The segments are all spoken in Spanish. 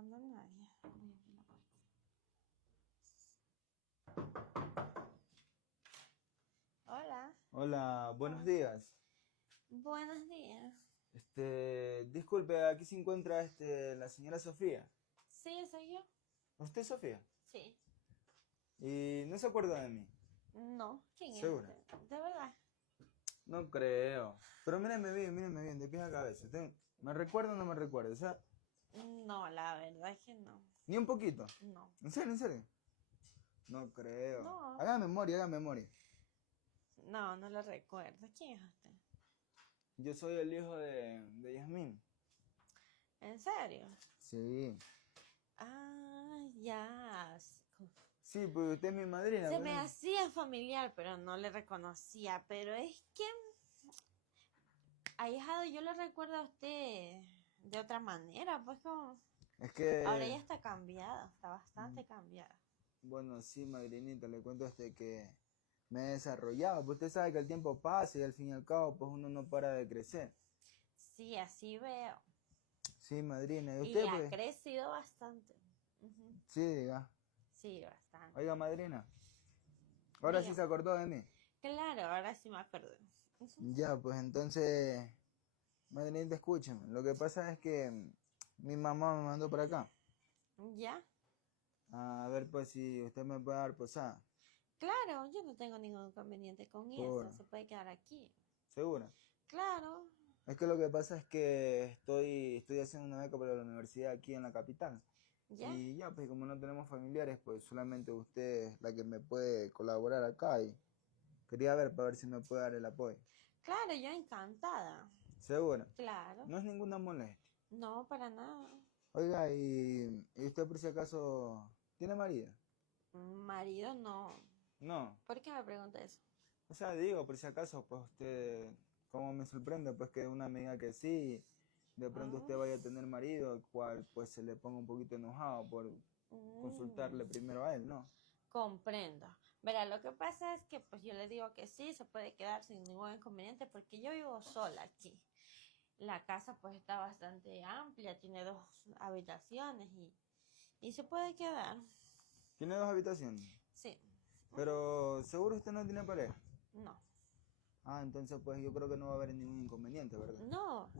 entrando nadie. Voy a abrir la puerta. Hola. Hola, buenos Hola. días. Buenos días. Disculpe, aquí se encuentra la señora Sofía. Sí, soy yo. ¿Usted es Sofía? Sí. Y no se acuerda de mí. No, ¿quién es ¿Segura? usted? ¿De verdad? No creo. Pero míreme bien, de pies a cabeza. ¿Me recuerda o no me recuerda? O sea, No, la verdad es que no. ni un poquito. No. ¿En serio, en serio? No creo. No. Haga memoria, haga memoria. No, no lo recuerdo. ¿Quién es usted? Yo soy el hijo de Yasmín. ¿En serio? Sí. Ah, ya. Sí, pues usted es mi madrina, Se pues, me ¿no? hacía familiar, pero no le reconocía. Pero es que, ahijado, yo lo recuerdo a usted de otra manera, pues como... Es Ahora que, ya está cambiada, está bastante cambiada. bueno, sí, madrinita, le cuento que me he desarrollado. Pues usted sabe que el tiempo pasa y al fin y al cabo, pues uno no para de crecer. Sí, así veo. Sí, madrina. ¿Y Y usted, ha pues? crecido bastante. Ujú. Sí, diga. Sí, bastante. Oiga, madrina, ahora sí se Dígame. acordó de mí. Claro, ahora sí me acuerdo. Ujú. Ya, pues entonces, madrinita, escúcheme. Lo que pasa es que mi mamá me mandó para acá. ¿Ya? A ver, pues, si usted me puede dar posada. Claro, yo no tengo ningún inconveniente con eso. Por... Se puede quedar aquí. ¿Segura? Claro. Es que lo que pasa es que estoy haciendo una beca para la universidad aquí en la capital. ¿Ya? Y ya, pues como no tenemos familiares, pues solamente usted es la que me puede colaborar acá y quería ver para ver si me puede dar el apoyo. Claro, yo encantada. ¿Segura? Claro. No es ninguna molestia. No, para nada. Oiga, y usted por si acaso tiene marido. Marido no. No. ¿Por qué me pregunta eso? O sea, digo, por si acaso, pues usted, como me sorprende, pues que una amiga que sí, de pronto Ah, usted vaya a tener marido, el cual pues se le ponga un poquito enojado por consultarle mm. primero a él, ¿no? Comprendo. Verá, lo que pasa es que pues yo le digo que sí, se puede quedar sin ningún inconveniente porque yo vivo sola aquí. La casa pues está bastante amplia, tiene 2 habitaciones y se puede quedar. Tiene 2 habitaciones. Sí. Ujú. Pero seguro usted no tiene pareja. No. Ah, entonces pues yo creo que no va a haber ningún inconveniente, ¿verdad? No,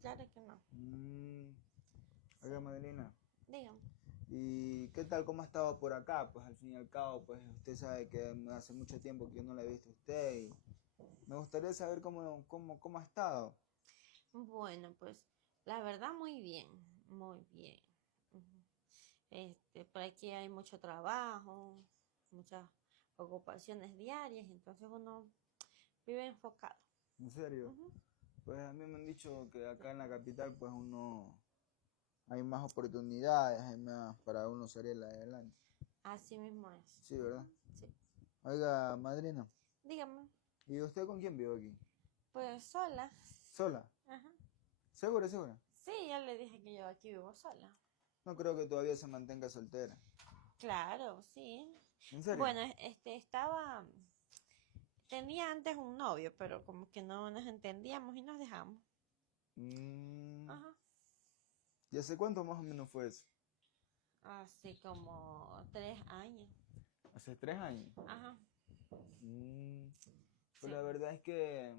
claro que no. Mm, Sí. oiga, Madelina, Dígame. ¿y qué tal cómo ha estado por acá? Pues al fin y al cabo, pues usted sabe que hace mucho tiempo que yo no la he visto a usted y me gustaría saber cómo ha estado. Bueno, pues la verdad muy bien, muy bien. Ujú. Por aquí hay mucho trabajo, muchas ocupaciones diarias, entonces uno vive enfocado. ¿En serio? Ujú. Pues a mí me han dicho que Sí. acá en la capital pues uno hay más oportunidades, hay más para uno salir adelante. Así mismo es. Sí, ¿verdad? Ujú. Sí. Oiga, madrina, Dígame. ¿y usted con quién vive aquí? Pues sola. ¿Sola? Ajá. ¿Segura, segura? Sí, ya le dije que yo aquí vivo sola. No creo que todavía se mantenga soltera. Claro, sí. ¿En serio? Bueno, tenía antes un novio, pero como que no nos entendíamos y nos dejamos. Mm, Ajá. ¿y hace cuánto más o menos fue eso? Así como 3 años. Hace 3 años. Ajá. Mm, pues Sí. la verdad es que